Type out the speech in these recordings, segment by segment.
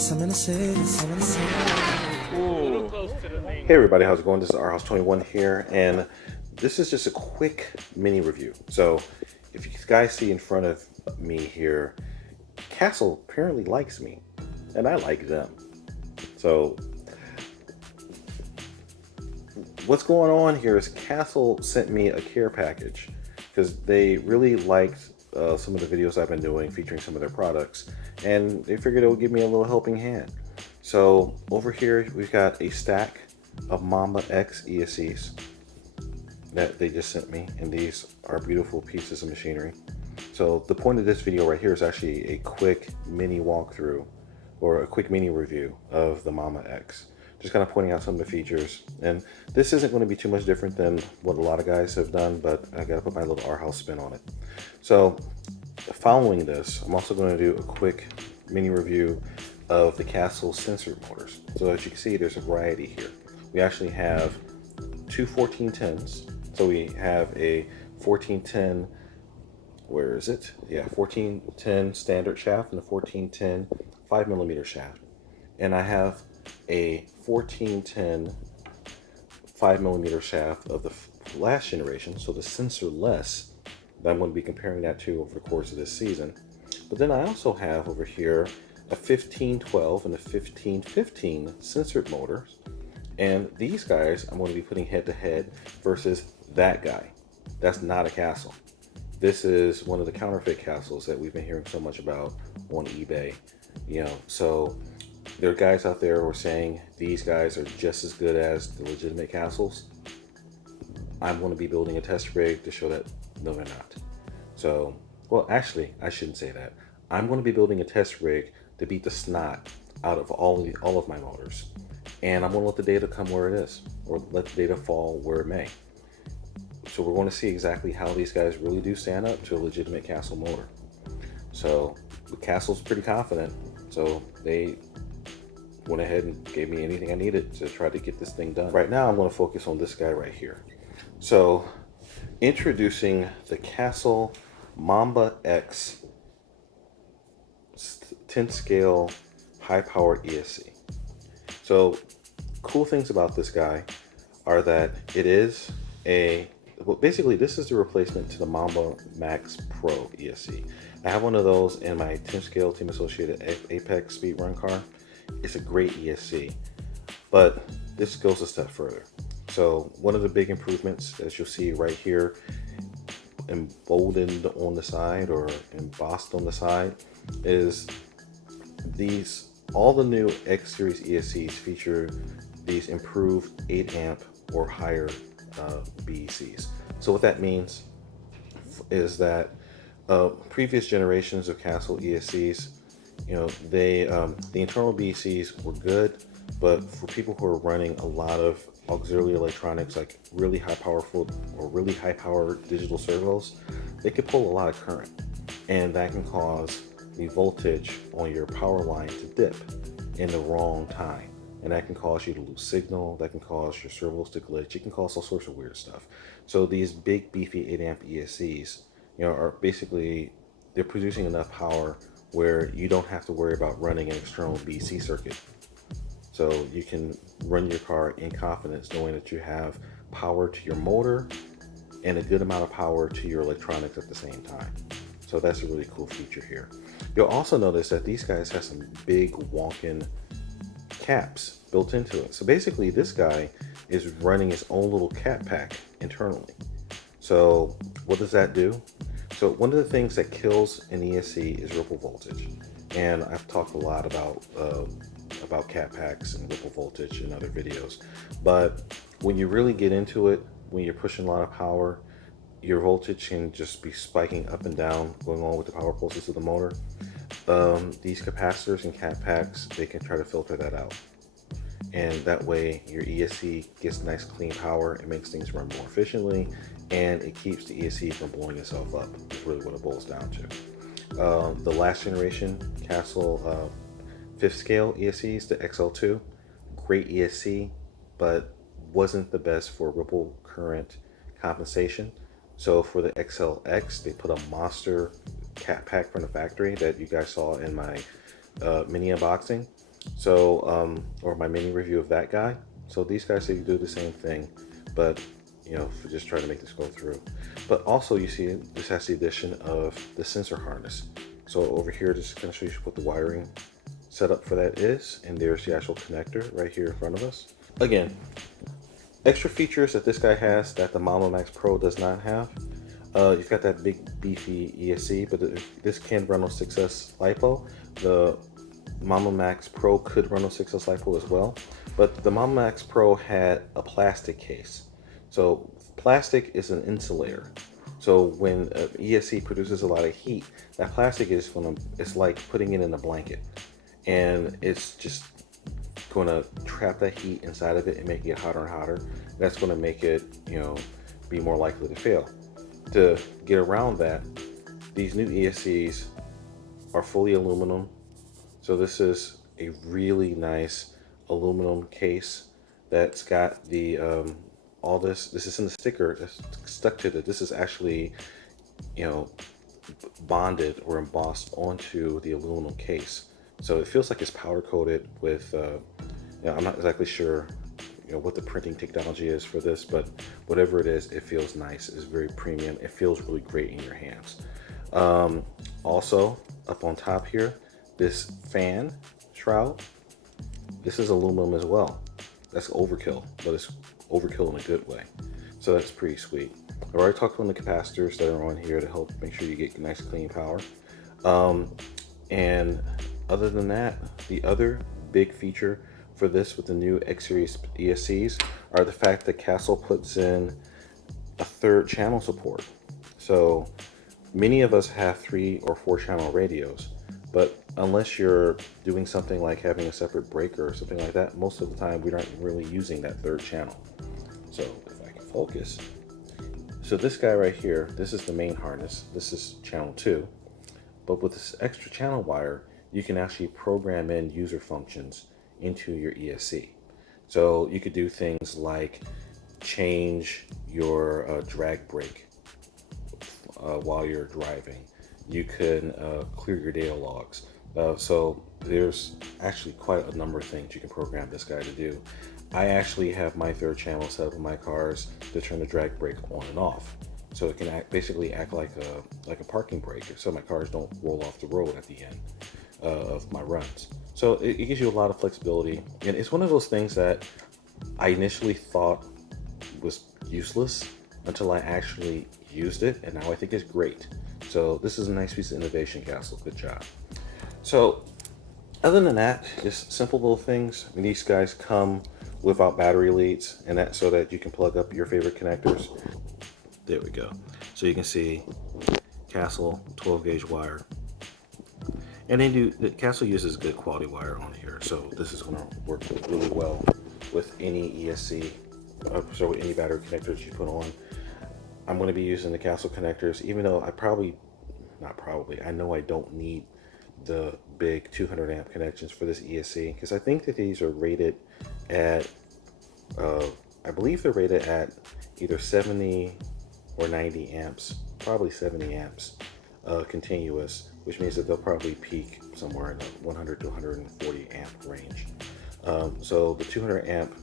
Hey everybody, how's it going? This is rhouse21 here, and this is just a quick mini review. So, if you guys see in front of me here, Castle apparently likes me, and I like them. So, what's going on here is Castle sent me a care package because they really liked some of the videos I've been doing featuring some of their products, and they figured it would give me a little helping hand. So over here we've got a stack of Mamba X ESCs that they just sent me, and these are beautiful pieces of machinery. So the point of this video right here is actually a quick mini walkthrough or a quick mini review of the Mamba X. Just kind of pointing out some of the features, and this isn't going to be too much different than what a lot of guys have done, but I got to put my little art house spin on it. So following this, I'm also going to do a quick mini review of the Castle sensor motors. So as you can see, there's a variety here. We actually have two 1410s. So we have a 1410, where is it? Yeah, 1410 standard shaft and a 1410 5mm shaft. And I have a 1410 5mm shaft of the last generation, so the sensor-less, that I'm going to be comparing that to over the course of this season. But then I also have over here a 1512 and a 1515 censored motors, and these guys I'm going to be putting head to head versus that guy. That's not a Castle. This is one of the counterfeit Castles that we've been hearing so much about on eBay. So there are guys out there who are saying these guys are just as good as the legitimate Castles. I'm going to be building a test rig to show that no, they're not. So, well, actually, I shouldn't say that. I'm going to be building a test rig to beat the snot out of all of my motors. And I'm going to let the data come where it is, or let the data fall where it may. So we're going to see exactly how these guys really do stand up to a legitimate Castle motor. So the Castle's pretty confident, so they went ahead and gave me anything I needed to try to get this thing done. Right now I'm going to focus on this guy right here. So introducing the Castle Mamba X 10 scale high power ESC. So cool things about this guy are that it is well, basically this is the replacement to the Mamba Max Pro ESC. I have one of those in my 10 scale Team Associated Apex speedrun car. It's a great ESC, but this goes a step further. So one of the big improvements, as you'll see right here, emboldened on the side or embossed on the side, is all the new X series ESCs feature these improved 8 amp or higher BECs. So what that means is that previous generations of Castle ESCs, the internal BECs were good, but for people who are running a lot of auxiliary electronics, like really high power digital servos, they could pull a lot of current, and that can cause the voltage on your power line to dip in the wrong time, and that can cause you to lose signal, that can cause your servos to glitch, it can cause all sorts of weird stuff. So these big beefy 8 amp ESCs, are basically, they're producing enough power where you don't have to worry about running an external BC circuit. So you can run your car in confidence knowing that you have power to your motor and a good amount of power to your electronics at the same time. So that's a really cool feature here. You'll also notice that these guys have some big wonkin' caps built into it. So basically this guy is running his own little cap pack internally. So what does that do? So one of the things that kills an ESC is ripple voltage. And I've talked a lot about cap packs and ripple voltage in other videos. But when you really get into it, when you're pushing a lot of power, your voltage can just be spiking up and down, going on with the power pulses of the motor. These capacitors and cap packs, they can try to filter that out. And that way your ESC gets nice clean power, it makes things run more efficiently, and it keeps the ESC from blowing itself up, is really what it boils down to. The last generation Castle 5th scale ESCs, the XL2, great ESC, but wasn't the best for ripple current compensation. So for the XLX, they put a monster cap pack from the factory that you guys saw in my mini unboxing. So, or my mini review of that guy. So these guys, they do the same thing, but for just trying to make this go through. But also you see this has the addition of the sensor harness. So over here, just kind of show you what the wiring setup for that is. And there's the actual connector right here in front of us. Again, extra features that this guy has that the Mamba X Pro does not have. You've got that big beefy ESC, but this can run on 6S LiPo. The Mamba X Pro could run on 6S LiPo as well, but the Mamba X Pro had a plastic case. So plastic is an insulator. So when ESC produces a lot of heat, that plastic is it's like putting it in a blanket, and it's just going to trap that heat inside of it and make it hotter and hotter. That's going to make it, be more likely to fail. To get around that, these new ESCs are fully aluminum. So this is a really nice aluminum case that's got the all this is in the sticker that's stuck to it. This is actually, bonded or embossed onto the aluminum case. So it feels like it's powder coated with, I'm not exactly sure, what the printing technology is for this, but whatever it is, it feels nice. It's very premium. It feels really great in your hands. Also, up on top here, this fan shroud, this is aluminum as well. That's overkill, but it's overkill in a good way. So that's pretty sweet. I've already talked about the capacitors that are on here to help make sure you get nice clean power. And other than that, the other big feature for this with the new X Series ESCs are the fact that Castle puts in a 3rd channel support. So many of us have 3 or 4 channel radios, but unless you're doing something like having a separate breaker or something like that, most of the time we aren't really using that 3rd channel. So if I can focus. So this guy right here, this is the main harness. This is channel 2. But with this extra channel wire, you can actually program in user functions into your ESC. So you could do things like change your drag brake while you're driving. You can clear your data logs. So there's actually quite a number of things you can program this guy to do. I actually have my 3rd channel set up in my cars to turn the drag brake on and off. So it can basically act like a parking brake, so my cars don't roll off the road at the end of my runs. So it gives you a lot of flexibility, and it's one of those things that I initially thought was useless until I actually used it, and now I think it's great. So this is a nice piece of innovation, Castle. Good job. So other than that, just simple little things. I mean, these guys come without battery leads, and that so that you can plug up your favorite connectors. There we go. So you can see Castle 12 gauge wire. And the Castle uses good quality wire on here, so this is going to work really well with any ESC, so with any battery connectors you put on. I'm going to be using the Castle connectors, even though I know I don't need the big 200 amp connections for this ESC, because I think that these are rated at, I believe they're rated at either 70 or 90 amps, probably 70 amps continuous, which means that they'll probably peak somewhere in the 100 to 140 amp range. So the 200 amp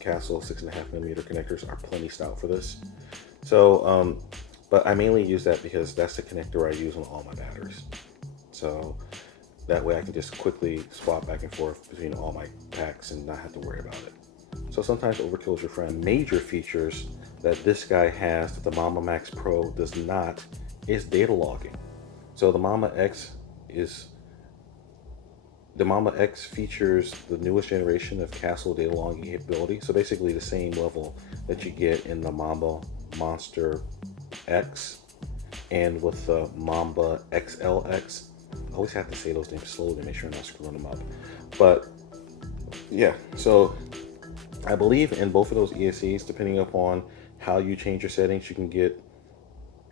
Castle 6.5mm connectors are plenty stout for this. So, but I mainly use that because that's the connector I use on all my batteries. So that way I can just quickly swap back and forth between all my packs and not have to worry about it. So sometimes overkill is your friend. Major features that this guy has that the Mamba X Pro does not is data logging. So the Mamba X features the newest generation of Castle data logging capability. So basically the same level that you get in the Mamba Monster X and with the Mamba XLX. I always have to say those names slowly to make sure I'm not screwing them up. But yeah, so I believe in both of those ESCs, depending upon how you change your settings, you can get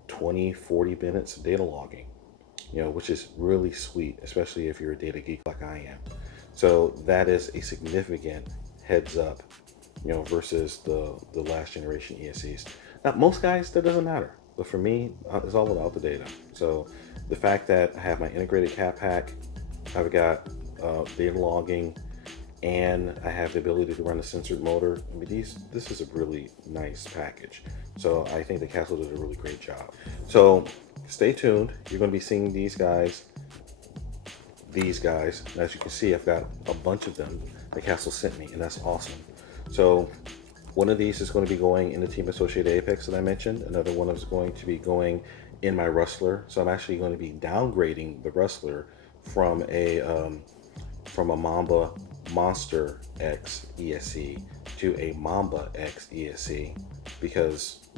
20-40 minutes of data logging, which is really sweet, especially if you're a data geek like I am. So that is a significant heads up, versus the last generation ESCs. Now, most guys, that doesn't matter. But for me, it's all about the data. So the fact that I have my integrated cat pack, I've got data logging, and I have the ability to run a censored motor. I mean, this is a really nice package. So I think the Castle did a really great job. So stay tuned. You're going to be seeing these guys. As you can see, I've got a bunch of them the Castle sent me, and that's awesome. So one of these is going to be going in the Team Associated Apex that I mentioned. Another one is going to be going in my Rustler. So I'm actually going to be downgrading the Rustler from a Mamba Monster X ESC to a Mamba X ESC because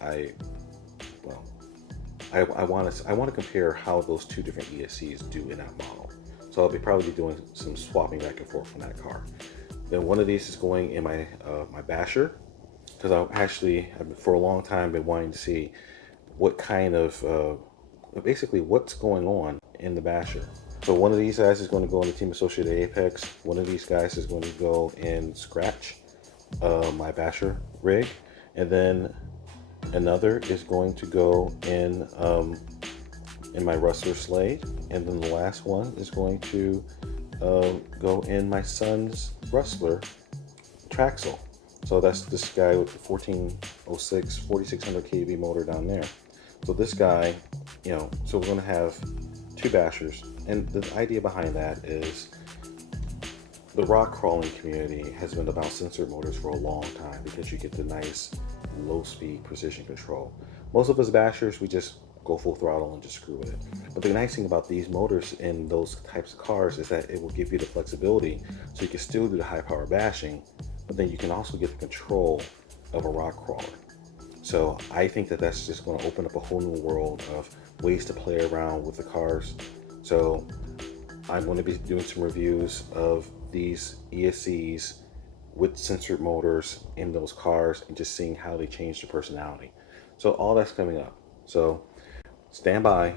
I want to compare how those two different ESCs do in that model. So I'll probably be doing some swapping back and forth from that car. Then one of these is going in my my Basher, because I've for a long time been wanting to see what kind of basically what's going on in the Basher. So one of these guys is going to go in the Team Associated Apex. One of these guys is going to go in Scratch, my Basher rig, and then another is going to go in my Rustler Slade, and then the last one is going to go in my son's Rustler Traxel. So that's this guy with the 1406 4600 kV motor down there. So this guy, so we're going to have two Bashers, and the idea behind that is the rock crawling community has been about censored motors for a long time because you get the nice low speed precision control. Most of us Bashers, we just go full throttle and just screw with it. But the nice thing about these motors in those types of cars is that it will give you the flexibility so you can still do the high power bashing, but then you can also get the control of a rock crawler. So I think that that's just going to open up a whole new world of ways to play around with the cars. So I'm going to be doing some reviews of these ESCs with censored motors in those cars and just seeing how they change their personality. So all that's coming up. So stand by,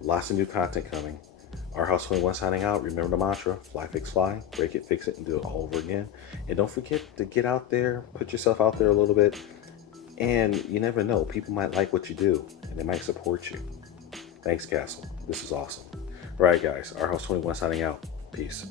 lots of new content coming. Our House 21 signing out. Remember the mantra: fly, fix, fly, break it, fix it, and do it all over again. And don't forget to get out there, put yourself out there a little bit. And you never know, people might like what you do and they might support you. Thanks, Castle. This is awesome. All right, guys, our House 21 signing out. Peace.